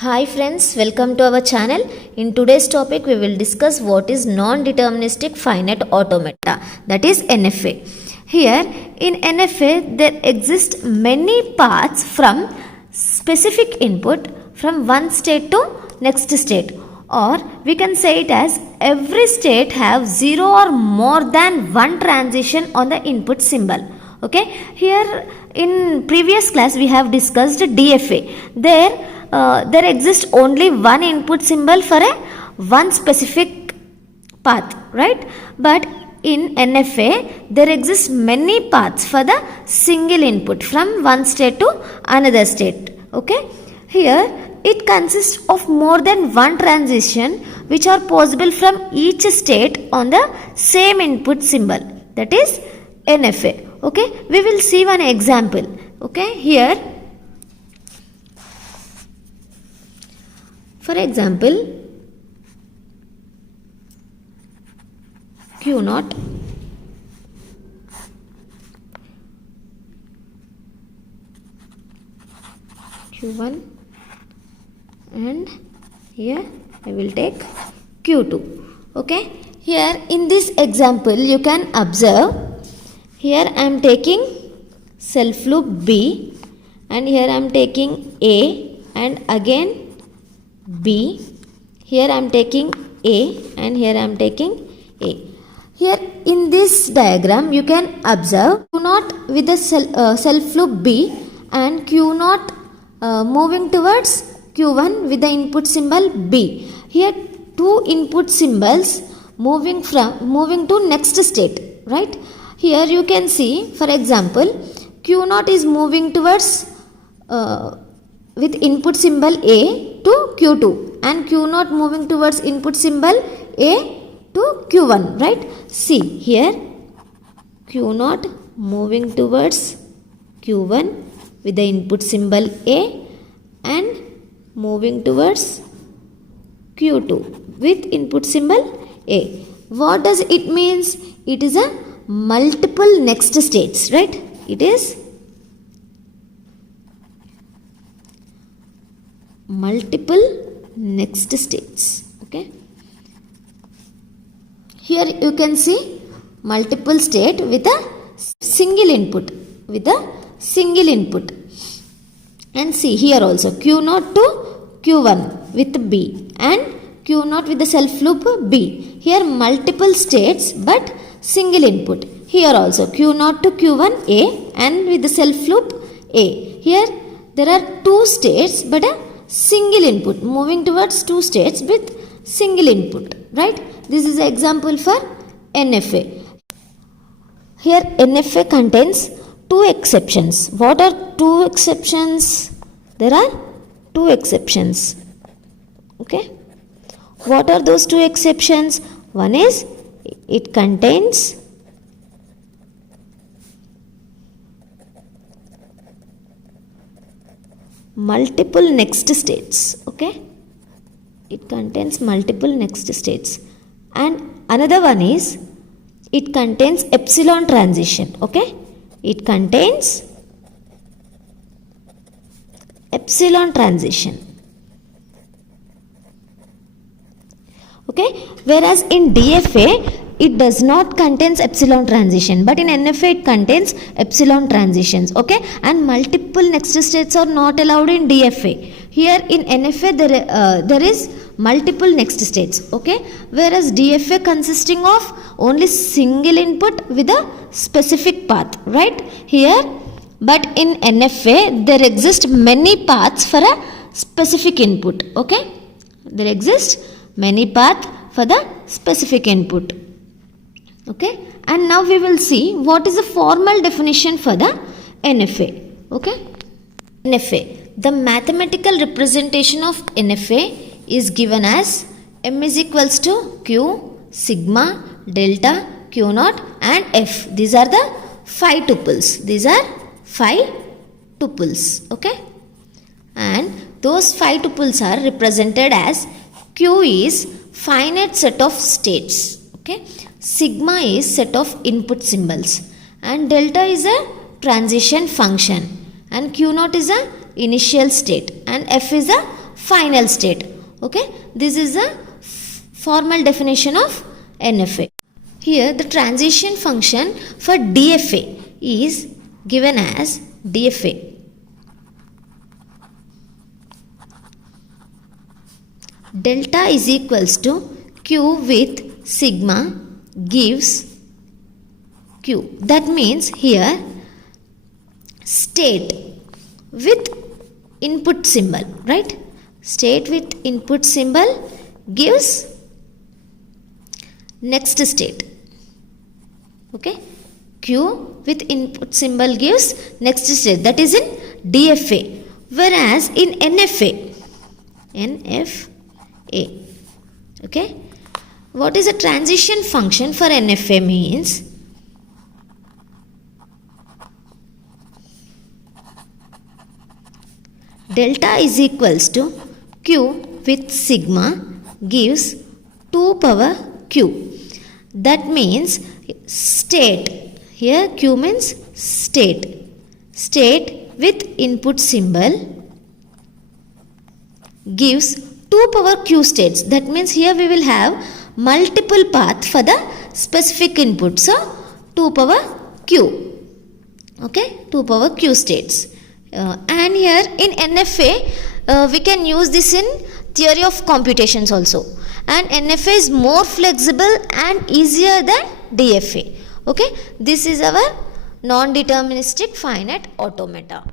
Hi friends, welcome to our channel. In today's topic we will discuss what is non-deterministic finite automata, that is NFA. Here in NFA there exist many paths from specific input from one state to next state, or we can say it as every state have zero or more than one transition on the input symbol. Okay, here in previous class we have discussed DFA. There exists only one input symbol for one specific path, right? But in NFA there exists many paths for the single input from one state to another state. Okay, here it consists of more than one transition which are possible from each state on the same input symbol, that is NFA. Okay, we will see one example. Okay, here for example Q0 Q1 and here I will take Q2. Okay, here in this example you can observe, here I am taking self loop B and here I am taking A and again B. Here I am taking A and here I am taking A. Here in this diagram you can observe Q0 with the self loop B and Q0 moving towards Q1 with the input symbol B. Here two input symbols moving to next state, right? Here you can see, for example, Q0 is moving towards with input symbol A to Q2 and Q0 moving towards input symbol A to Q1, right? See here Q0 moving towards Q1 with the input symbol A and moving towards Q2 with input symbol A. What does it means? It is a multiple next states, right? It is multiple next states. Okay, here you can see multiple state with a single input, and see here also Q0 to Q1 with B and Q0 with the self loop B. Here multiple states but single input. Here also Q0 to Q1 A and with the self loop A. Here there are two states but a single input, moving towards two states with single input, right? This is an example for NFA. Here NFA contains two exceptions. What are two exceptions? There are two exceptions. Okay, what are those two exceptions? One is it contains multiple next states. Okay, it contains multiple next states, and another one is it contains epsilon transition. Okay, it contains epsilon transition. Okay, whereas in DFA it does not contains epsilon transition, but in NFA it contains epsilon transitions. Okay, and multiple next states are not allowed in DFA. Here in NFA there is multiple next states. Okay, whereas DFA consisting of only single input with a specific path, right? Here, but in NFA there exist many paths for a specific input. Okay, there exist many paths for the specific input. Okay, and now we will see what is the formal definition for the NFA. Okay, NFA, the mathematical representation of NFA is given as M is equals to Q, sigma, delta, Q0 and F. These are the 5 tuples. These are 5 tuples. Okay, and those 5 tuples are represented as Q is finite set of states. Okay, sigma is set of input symbols and delta is a transition function and Q0 is a initial state and F is a final state. Okay, this is a formal definition of NFA. Here the transition function for DFA is given as DFA delta is equals to Q with sigma gives Q. That means here state with input symbol, right? State with input symbol gives next state. Okay, Q with input symbol gives next state, that is in DFA. Whereas in NFA, okay, what is a transition function for NFA means delta is equals to Q with sigma gives 2 power Q. That means state, here Q means state, state with input symbol gives 2 power Q states. That means here we will have multiple path for the specific input. So 2 power Q. Okay, 2 power Q states. And here in NFA we can use this in theory of computations also, and NFA is more flexible and easier than DFA. Okay, this is our non-deterministic finite automata.